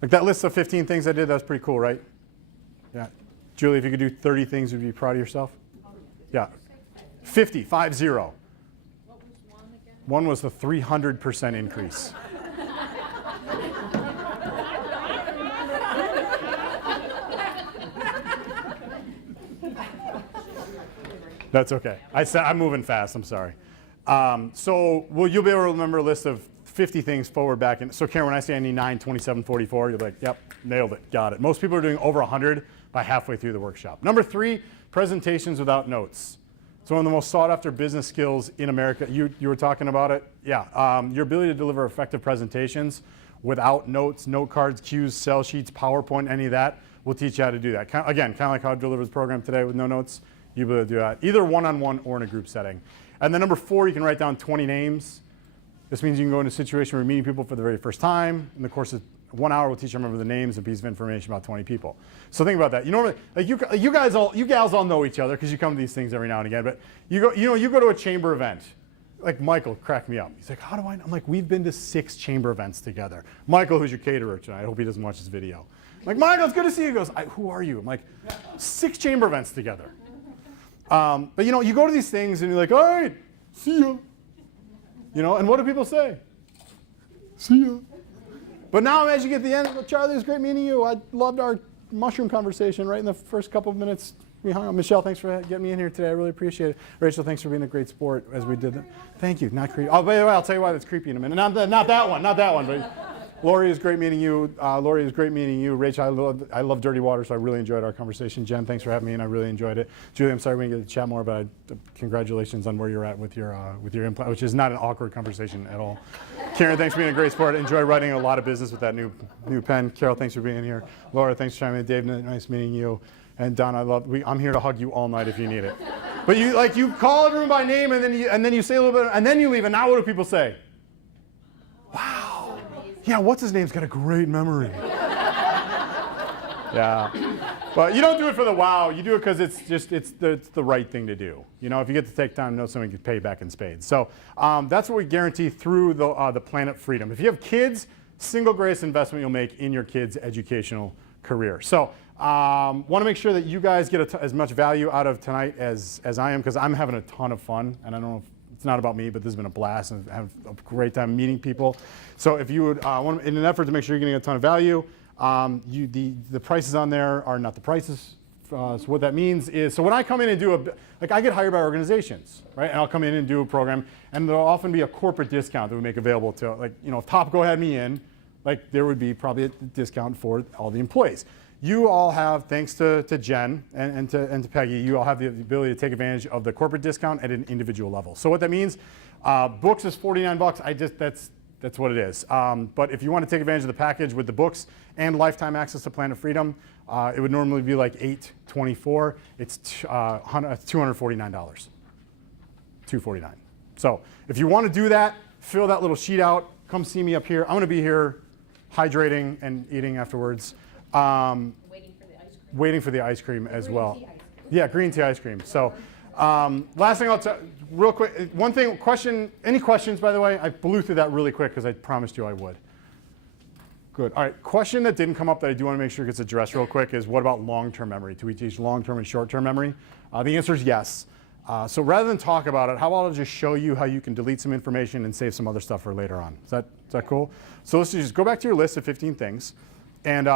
Like that list of 15 things I did, that was pretty cool, right? Yeah. Julie, if you could do 30 things, would you be proud of yourself? Yeah. 50, 5-0. What was one again? One was the 300% increase. That's okay. I'm moving fast. I'm sorry. You'll be able to remember a list of 50 things forward, back. So Karen, when I say I need 9, 27, 44, you're like, yep, nailed it, got it. Most people are doing over 100 by halfway through the workshop. Number 3, presentations without notes. It's one of the most sought after business skills in America. You were talking about it? Yeah. Your ability to deliver effective presentations without notes, note cards, cues, sell sheets, PowerPoint, any of that, we'll teach you how to do that. Again, kind of like how I delivered the program today with no notes, you'll be able to do that either one-on-one or in a group setting. And then number 4, you can write down 20 names. This means you can go into a situation where you're meeting people for the very first time. In the course of 1 hour, we'll teach you to remember the names and piece of information about 20 people. So think about that. You normally, like you gals all know each other because you come to these things every now and again. But you go to a chamber event. Like Michael cracked me up. He's like, how do I know? I'm like, we've been to 6 chamber events together. Michael, who's your caterer tonight, I hope he doesn't watch this video. I'm like, Michael, it's good to see you. He goes, who are you? I'm like, 6 chamber events together. But you go to these things and you're like, all right, see ya. And what do people say? See ya. But now as you get to the end, Charlie, it was great meeting you. I loved our mushroom conversation right in the first couple of minutes we hung out. Michelle, thanks for getting me in here today. I really appreciate it. Rachel, thanks for being a great sport as we did that. Thank you. Not creepy. Oh, by the way, I'll tell you why that's creepy in a minute. Not that one. But Lori, it was great meeting you. Lori, it was great meeting you. Rachel, I love Dirty Water, so I really enjoyed our conversation. Jen, thanks for having me, and I really enjoyed it. Julie, I'm sorry we didn't get to chat more, but congratulations on where you're at with your implant, which is not an awkward conversation at all. Karen, thanks for being a great sport. Enjoy writing a lot of business with that new pen. Carol, thanks for being here. Laura, thanks for chiming in. Dave, nice meeting you. And Don, I'm here to hug you all night if you need it. But you call everyone by name, and then you say a little bit, and then you leave, and now what do people say? Wow. Yeah, what's his name's got a great memory. Yeah. But you don't do it for the wow. You do it because it's the right thing to do. If you get to take time to know someone, you can pay back in spades. So that's what we guarantee through the Planet Freedom. If you have kids, single greatest investment you'll make in your kids' educational career. So want to make sure that you guys get as much value out of tonight as I am, because I'm having a ton of fun, and I don't know if it's not about me, but this has been a blast, and I have a great time meeting people. So if you would, in an effort to make sure you're getting a ton of value, the prices on there are not the prices. So what that means is, so when I come in and I get hired by organizations, right? And I'll come in and do a program, and there'll often be a corporate discount that we make available to, if Topco had me in, there would be probably a discount for all the employees. You all have, thanks to Jen and to Peggy, you all have the ability to take advantage of the corporate discount at an individual level. So what that means, books is $49. That's what it is. But if you want to take advantage of the package with the books and lifetime access to Planet Freedom, it would normally be like $824. It's $249. $249. So if you want to do that, fill that little sheet out. Come see me up here. I'm going to be here hydrating and eating afterwards. Waiting for the ice cream as well. Yeah, green tea ice cream. So last thing I'll tell real quick, one thing, any questions, by the way? I blew through that really quick because I promised you I would. Good. All right, question that didn't come up that I do want to make sure gets addressed real quick is, what about long-term memory? Do we teach long-term and short-term memory? The answer is yes. So rather than talk about it, how about I just show you how you can delete some information and save some other stuff for later on? Is that cool? So let's just go back to your list of 15 things. And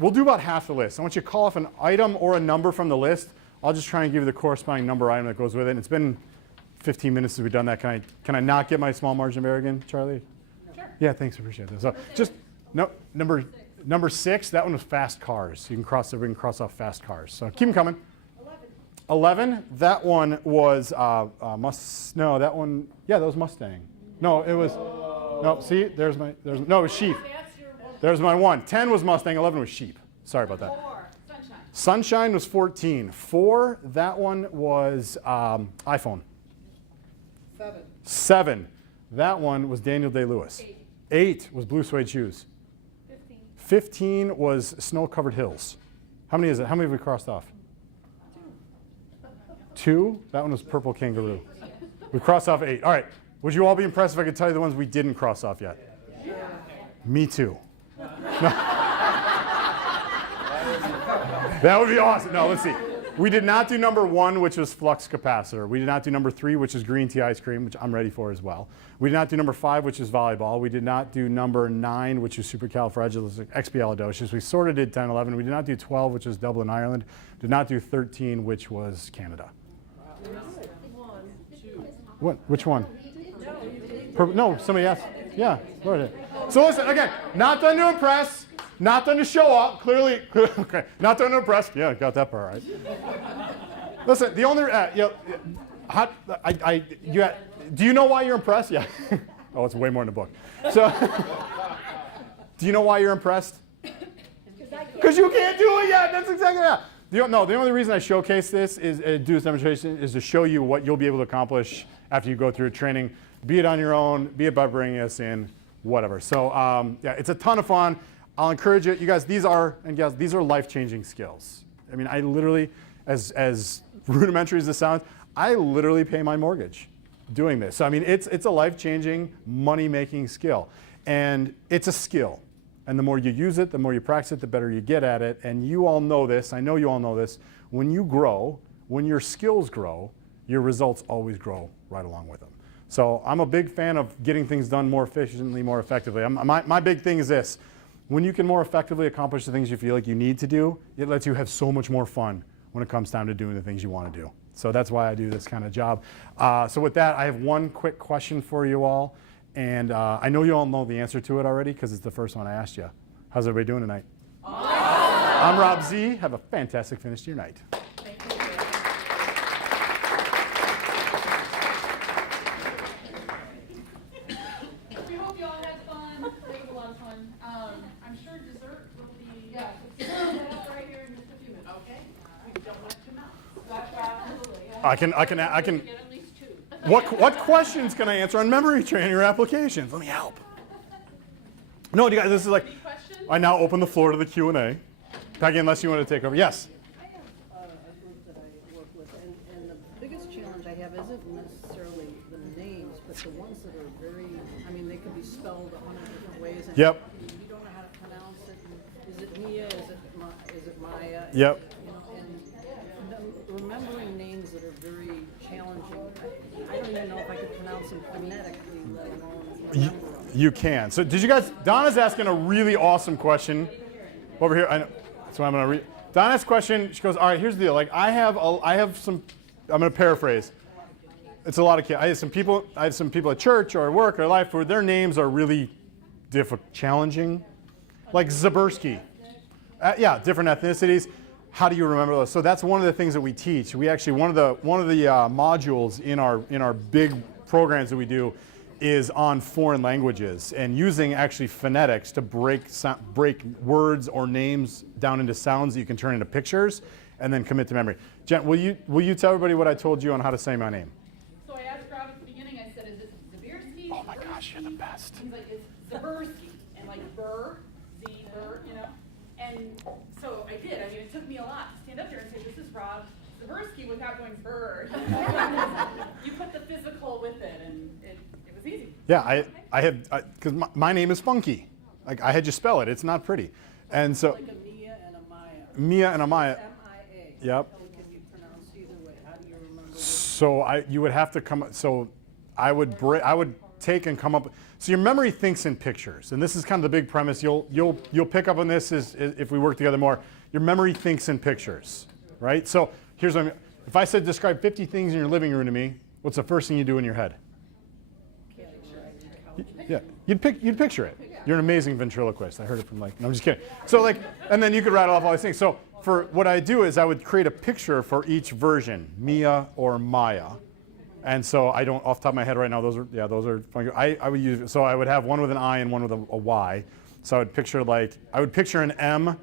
we'll do about half the list. I want you to call off an item or a number from the list. I'll just try and give you the corresponding number item that goes with it. And it's been 15 minutes since we've done that. Can I not get my small margin of error again, Charlie? Sure. Yeah, thanks. I appreciate that. So just number 6. That one was fast cars. We can cross off fast cars. So keep them coming. 11. That one was that one. Yeah, that was Mustang. No, it was. No, see, it was sheep. There's my 1. 10 was Mustang, 11 was sheep. Sorry about that. 4, sunshine. Sunshine was 14. 4, that one was iPhone. 7, that one was Daniel Day-Lewis. 8 was blue suede shoes. 15 was snow-covered hills. How many is it? How many have we crossed off? 2, that one was purple kangaroo. We crossed off 8. All right, would you all be impressed if I could tell you the ones we didn't cross off yet? Yeah. Me too. No. That would be awesome. No, let's see. We did not do number 1, which was flux capacitor. We did not do number 3, which is green tea ice cream, which I'm ready for as well. We did not do number 5, which is volleyball. We did not do number 9, which is supercalifragilisticexpialidocious. We sort of did 10, 11. We did not do 12, which is Dublin, Ireland. Did not do 13, which was Canada. What? Which one? No, somebody asked. Yeah, go ahead. So listen, again, not done to impress, not done to show up. Clearly, okay, not done to impress. Yeah, got that part right. Listen, the only, do you know why you're impressed? Yeah. Oh, it's way more in the book. So, do you know why you're impressed? Because you can't do it yet. That's exactly that. The only reason I showcase this is do this demonstration is to show you what you'll be able to accomplish after you go through training, be it on your own, be it by bringing us in, whatever. So yeah, it's a ton of fun. I'll encourage it. You guys, these are life-changing skills. I mean, I literally, as rudimentary as this sounds, I literally pay my mortgage doing this. So I mean, it's a life-changing, money-making skill. And it's a skill. And the more you use it, the more you practice it, the better you get at it. And you all know this, I know you all know this, when you grow, when your skills grow, your results always grow right along with them. So I'm a big fan of getting things done more efficiently, more effectively. My big thing is this. When you can more effectively accomplish the things you feel like you need to do, it lets you have so much more fun when it comes time to doing the things you want to do. So that's why I do this kind of job. So with that, I have one quick question for you all. And I know you all know the answer to it already because it's the first one I asked you. How's everybody doing tonight? Awesome. I'm Robb Z. Have a fantastic finish to your night. We hope you all had fun. It was a lot of fun. I'm sure dessert will be right here in just a few minutes. Okay. All right. Don't let your mouth. Absolutely. I can. Get at least two. What questions can I answer on memory training or applications? Let me help. No, you guys, this is like, Any questions? I now open the floor to the Q&A. Peggy, unless you want to take over. Yes. I have a group that I work with, and the biggest challenge I have isn't necessarily the names, but the ones that are very, I mean, they can be spelled 100 different ways. And Yep. You don't know how to pronounce it. And is it Mia? Is it Maya? Yep. You know, and remembering names that are very challenging. I don't even know if I could pronounce them phonetically, let alone remember them. You can. So did you guys, Donna's asking a really awesome question over here. I know, so I'm going to read. Donna's question, she goes, all right, here's the deal. Like I have some, I'm going to paraphrase. It's a lot of kids. I have some people at church or at work or life where their names are really challenging. Like Zbierski. Yeah, different ethnicities. How do you remember those? So that's one of the things that we teach. We actually, one of the modules in our big programs that we do is on foreign languages and using actually phonetics to break words or names down into sounds that you can turn into pictures and then commit to memory. Jen, will you tell everybody what I told you on how to say my name? So I asked Rob at the beginning, I said, is it Zbierski? Oh my gosh, you're the best. He's like, it's Zbierski. And like Burr, you know? And so I did. I mean, it took me a lot to stand up there and say, this is Robb Zbierski without going Burr. You put the physical with it, and it was easy. Yeah, I have, because my name is funky. Like I had you spell it. It's not pretty. And so, Like a Mia and a Maya. Mia and a Maya. M-I-A. Yep. How can you pronounce either way? How do you remember? So you would have to come. So I would take and come up. So your memory thinks in pictures, and this is kind of the big premise. You'll pick up on this is if we work together more. Your memory thinks in pictures, right? So here's what I mean. If I said describe 50 things in your living room to me, what's the first thing you do in your head? Yeah, you'd picture it. You're an amazing ventriloquist. I heard it from no, I'm just kidding. So and then you could rattle off all these things. So for what I do is I would create a picture for each version, Mia or Maya. And so I don't, off the top of my head right now, those are funny. I would use, so I would have one with an I and one with a Y. So I would picture an M,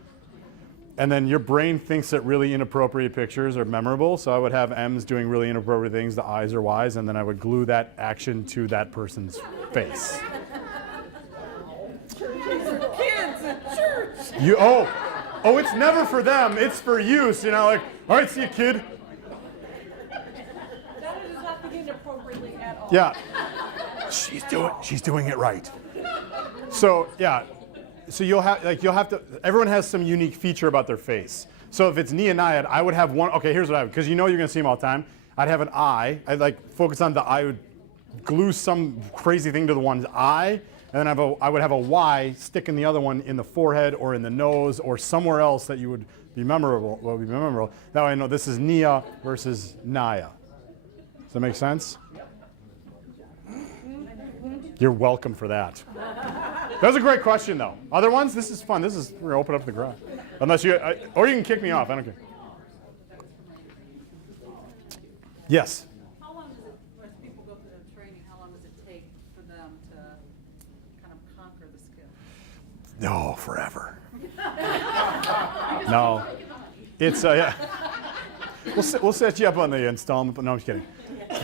and then your brain thinks that really inappropriate pictures are memorable. So I would have M's doing really inappropriate things, the I's or Y's, and then I would glue that action to that person's face. Kids at church! Oh, it's never for them, it's for you. So, all right, see you, kid. That does not begin appropriately at all. Yeah, she's doing it right. So yeah, so you'll have to. Everyone has some unique feature about their face. So if it's Naiad, I would have one. Okay, here's what I would, because you're gonna see them all the time. I'd have an eye. I'd focus on the eye. I would glue some crazy thing to the one's eye, and then I would have a Y sticking the other one in the forehead or in the nose or somewhere else that you would be memorable. That way I know this is Nia versus Naya. Does that make sense? You're welcome for that. That was a great question, though. Other ones? This is fun. We're going to open up the garage. Unless you, or you can kick me off. I don't care. Yes? How long does it, as people go through the training, how long does it take for them to kind of conquer the skill? No, forever. No. It's, yeah. We'll set you up on the installment, but no, I'm just kidding.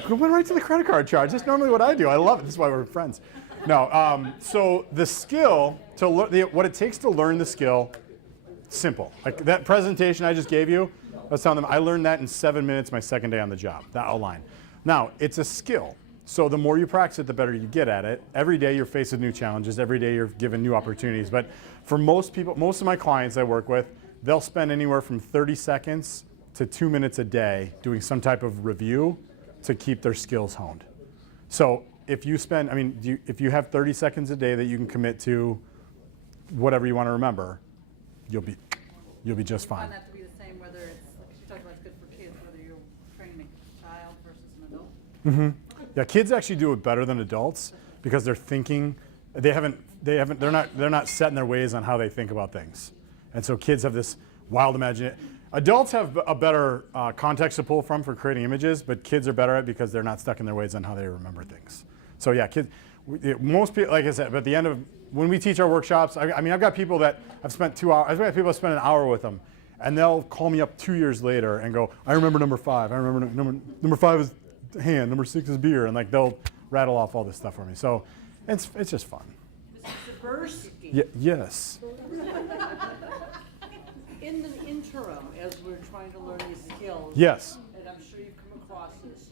We went right to the credit card charge. That's normally what I do. I love it. This is why we're friends. No, so the skill, what it takes to learn the skill, simple. Like that presentation I just gave you, I was telling them I learned that in 7 minutes my second day on the job, that outline. Now, it's a skill. So the more you practice it, the better you get at it. Every day you're faced with new challenges. Every day you're given new opportunities. But for most people, most of my clients I work with, they'll spend anywhere from 30 seconds to 2 minutes a day doing some type of review to keep their skills honed. So if you spend, if you have 30 seconds a day that you can commit to whatever you want to remember, you'll be just Find fine. that to be the same, whether it's, like you talked about, it's good for kids, whether you're training a child versus an adult? Yeah, kids actually do it better than adults because they're thinking, they're not set in their ways on how they think about things. And so kids have this wild imagination. Adults have a better context to pull from for creating images, but kids are better at it because they're not stuck in their ways on how they remember things. So yeah, kids, most people, like I said, but at the end of, when we teach our workshops, I've got people that I've spent 2 hours, I've got people that spend an hour with them, and they'll call me up 2 years later and go, I remember number 5. I remember number 5 is hand, number 6 is beer, and like they'll rattle off all this stuff for me. So it's just fun. Mr. Zbierski, Yes. in the interim, as we're trying to learn these skills, Yes. and I'm sure you've come across this,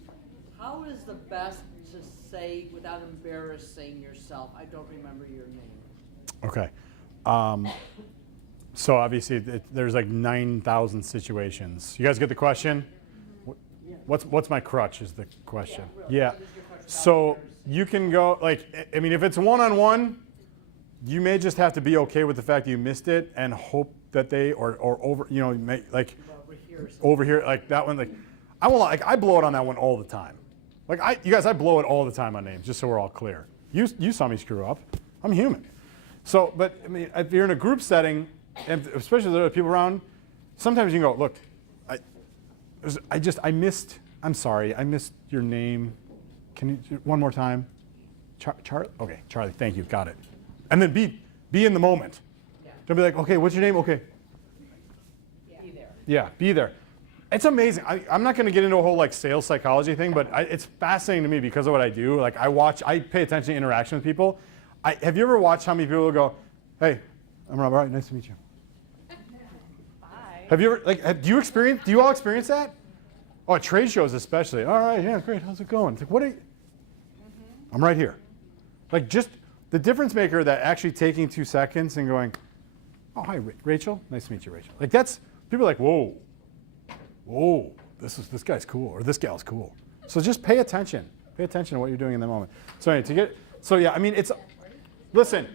how is the best to say without embarrassing yourself, I don't remember your name? Okay. So obviously there's like 9,000 situations. You guys get the question? What's my crutch is the question. Yeah. So you can go, like, if it's one-on-one, you may just have to be okay with the fact that you missed it and hope that they, or over, over here, like that one, like, I blow it on that one all the time. Like, you guys, I blow it all the time on names, just so we're all clear. You saw me screw up. I'm human. So, but if you're in a group setting, and especially if there are people around, sometimes you can go, look, I missed, I'm sorry, I missed your name. Can you do one more time? Charlie? Okay, Charlie, thank you, got it. And then be in the moment. Yeah. Don't be like, okay, what's your name? Okay. Be there. Yeah, be there. It's amazing. I'm not going to get into a whole like sales psychology thing, but it's fascinating to me because of what I do. Like I pay attention to interaction with people. Have you ever watched how many people will go, hey, I'm Rob, all right, nice to meet you. Bye. Have you ever, do you all experience that? Oh, at trade shows especially. All right, yeah, great, how's it going? It's like, what are you? I'm right here. Like just the difference maker that actually taking 2 seconds and going, oh, hi, Rachel, nice to meet you, Rachel. Like that's, people are like, whoa, this guy's cool, or this gal's cool. So just pay attention. Pay attention to what you're doing in the moment. So anyway, listen,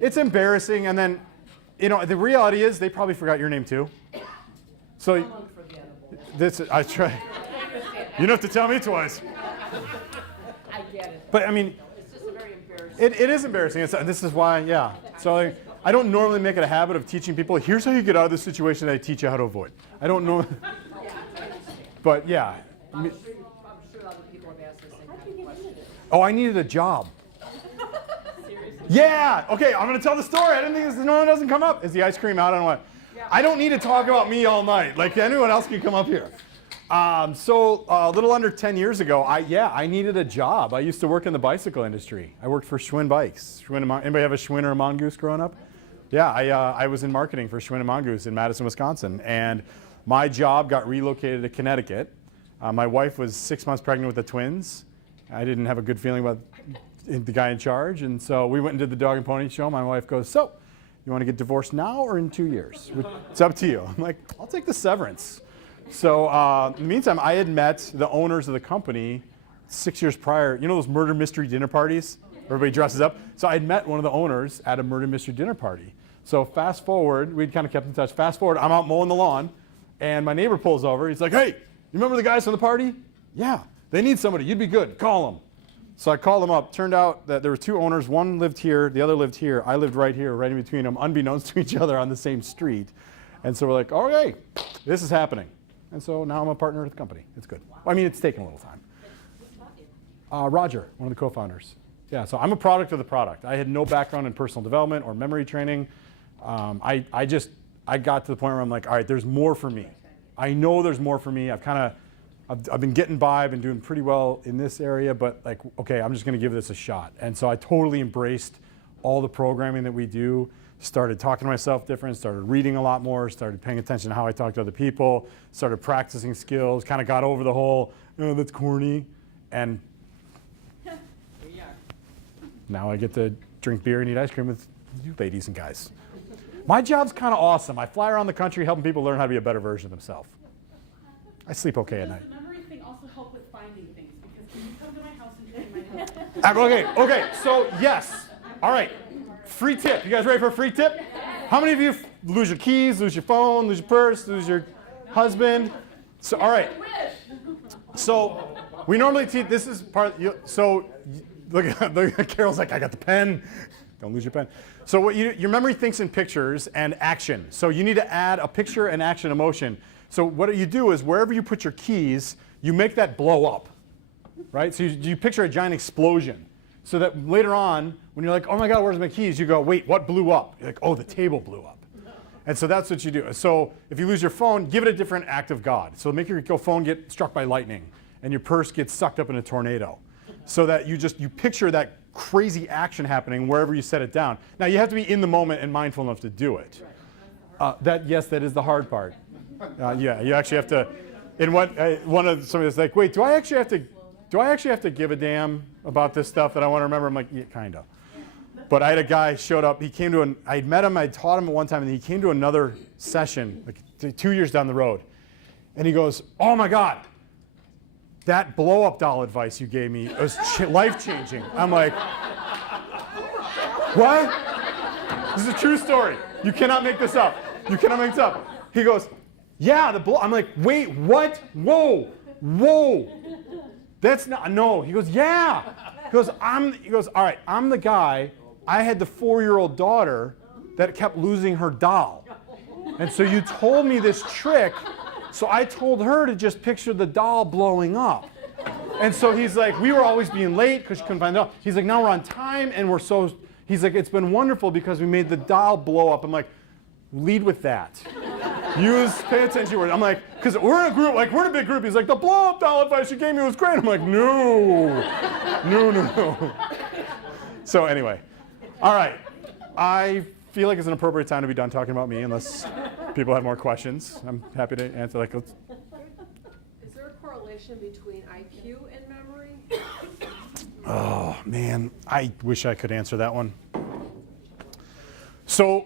it's embarrassing, and then, the reality is they probably forgot your name too. So I try. You don't have to tell me twice. I get it. But It's just a very embarrassing. it is embarrassing. This is why, yeah. So I don't normally make it a habit of teaching people, here's how you get out of this situation that I teach you how to avoid. I don't know. But yeah. I'm sure other people have asked the same kind of question. Oh, I needed a job. Yeah. Okay, I'm going to tell the story. I didn't think this normally doesn't come up. Is the ice cream out on what? I don't need to talk about me all night. Like anyone else can come up here. So a little under 10 years ago, I needed a job. I used to work in the bicycle industry. I worked for Schwinn Bikes. Anybody have a Schwinn or a Mongoose growing up? Yeah, I was in marketing for Schwinn and Mongoose in Madison, Wisconsin. And my job got relocated to Connecticut. My wife was 6 months pregnant with the twins. I didn't have a good feeling about the guy in charge. And so we went and did the dog and pony show. My wife goes, so you want to get divorced now or in 2 years? It's up to you. I'm like, I'll take the severance. So in the meantime, I had met the owners of the company 6 years prior. You know those murder mystery dinner parties? Everybody dresses up. So I'd met one of the owners at a murder mystery dinner party. So fast forward, we'd kind of kept in touch. Fast forward, I'm out mowing the lawn, and my neighbor pulls over. He's like, hey, you remember the guys from the party? Yeah. They need somebody. You'd be good. Call them. So I called them up. Turned out that there were two owners. One lived here. The other lived here. I lived right here, right in between them, unbeknownst to each other on the same street. And so we're like, okay, this is happening. And so now I'm a partner at the company. It's good. I mean, it's taken a little time. Roger, one of the co-founders. Yeah, so I'm a product of the product. I had no background in personal development or memory training. I got to the point where I'm like, all right, there's more for me. I know there's more for me. I've been getting by. I've been doing pretty well in this area, but like, okay, I'm just going to give this a shot. And so I totally embraced all the programming that we do. Started talking to myself different, started reading a lot more, started paying attention to how I talk to other people, started practicing skills, kind of got over the whole, oh, that's corny. And now I get to drink beer and eat ice cream with you ladies and guys. My job's kind of awesome. I fly around the country helping people learn how to be a better version of themselves. I sleep okay at night. Does the memory thing also help with finding things? Because can you come to my house and train my husband? Okay, so yes. All right, free tip. You guys ready for a free tip? How many of you lose your keys, lose your phone, lose your purse, lose your husband? So, all right. So we normally teach, this is part, look at Carol's like, I got the pen. Don't lose your pen. So your memory thinks in pictures and action. So you need to add a picture and action emotion. So what you do is wherever you put your keys, you make that blow up, right? So you picture a giant explosion so that later on, when you're like, oh my God, where's my keys? You go, wait, what blew up? You're like, oh, the table blew up. And so that's what you do. So if you lose your phone, give it a different act of God. So make your phone get struck by lightning and your purse gets sucked up in a tornado. So that you picture that crazy action happening wherever you set it down. Now you have to be in the moment and mindful enough to do it. Yes, that is the hard part. Yeah, you actually have to. In somebody was like, wait, do I actually have to give a damn about this stuff that I want to remember? I'm like, yeah, kind of. But I had a guy showed up. He came to I'd met him. I taught him at one time, and he came to another session, like 2 years down the road, and he goes, oh my God. That blow-up doll advice you gave me was life-changing. I'm like, what? This is a true story. You cannot make this up. You cannot make this up. He goes, yeah, I'm like, wait, what? Whoa. That's not, no. He goes, yeah. He goes, all right, I'm the guy. I had the 4-year-old daughter that kept losing her doll. And so you told me this trick. So I told her to just picture the doll blowing up. And so he's like, we were always being late because she couldn't find the doll. He's like, now we're on time and he's like, it's been wonderful because we made the doll blow up. I'm like, lead with that. Pay attention. I'm like, because we're in a group, like we're in a big group. He's like, the blow up doll advice you gave me was great. I'm like, no. So anyway, all right. I feel like it's an appropriate time to be done talking about me unless people have more questions. I'm happy to answer. Is there a correlation between IQ and memory? Oh man, I wish I could answer that one. So,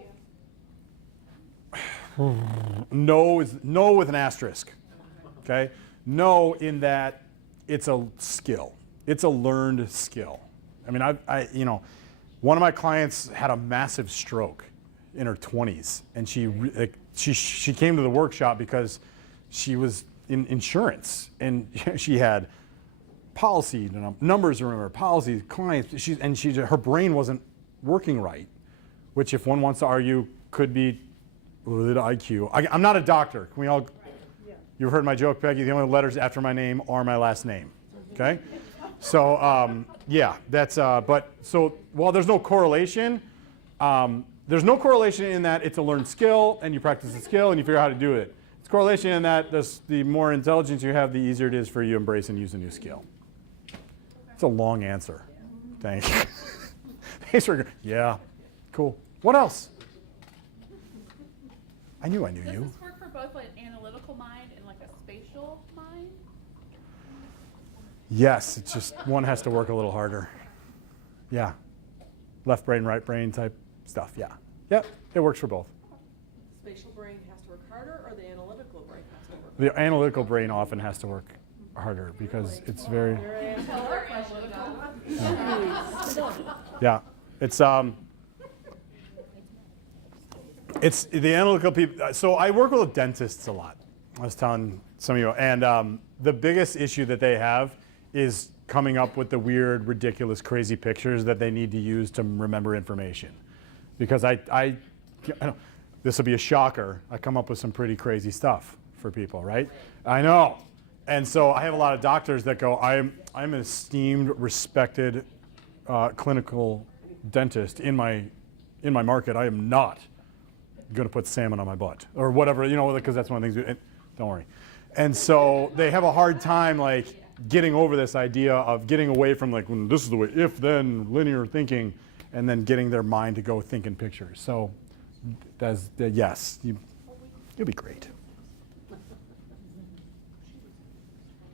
no with an asterisk. Okay, no in that it's a skill. It's a learned skill. I mean, one of my clients had a massive stroke in her 20s, and she came to the workshop because she was in insurance, and she had policy numbers to remember, policies, clients, her brain wasn't working right, which if one wants to argue could be related to IQ. I'm not a doctor. Can we all? You've heard my joke, Peggy. The only letters after my name are my last name. Okay. So yeah, that's so while there's no correlation, there's no correlation in that it's a learned skill and you practice the skill and you figure out how to do it. It's correlation in that the more intelligence you have, the easier it is for you to embrace and use a new skill. It's a long answer. Thank you. Thanks for yeah, cool. What else? I knew you. Does this work for both like an analytical mind and like a spatial mind? Yes, it's just one has to work a little harder. Yeah. Left brain, right brain type stuff, yeah. Yep, it works for both. Spatial brain has to work harder, or the analytical brain has to work The analytical brain often has to work harder because it's very yeah. It's the analytical people. So I work with dentists a lot. I was telling some of you, and the biggest issue that they have is coming up with the weird, ridiculous, crazy pictures that they need to use to remember information. Because I know, this will be a shocker, I come up with some pretty crazy stuff for people, right? I know. And so I have a lot of doctors that go, I'm an esteemed, respected clinical dentist in my market. I am not going to put salmon on my butt or whatever, you know, because that's one of the things. Don't worry. And so they have a hard time like getting over this idea of getting away from like, this is the way, if then linear thinking, and then getting their mind to go think in pictures. So that's yes, you'll be great.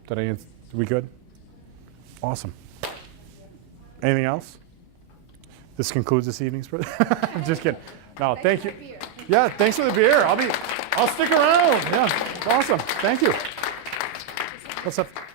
Did I answer? We good? Awesome. Anything else? This concludes this evening's. I'm just kidding. No, thank you. Yeah, thanks for the beer. I'll stick around. Yeah, it's awesome. Thank you. Let's have.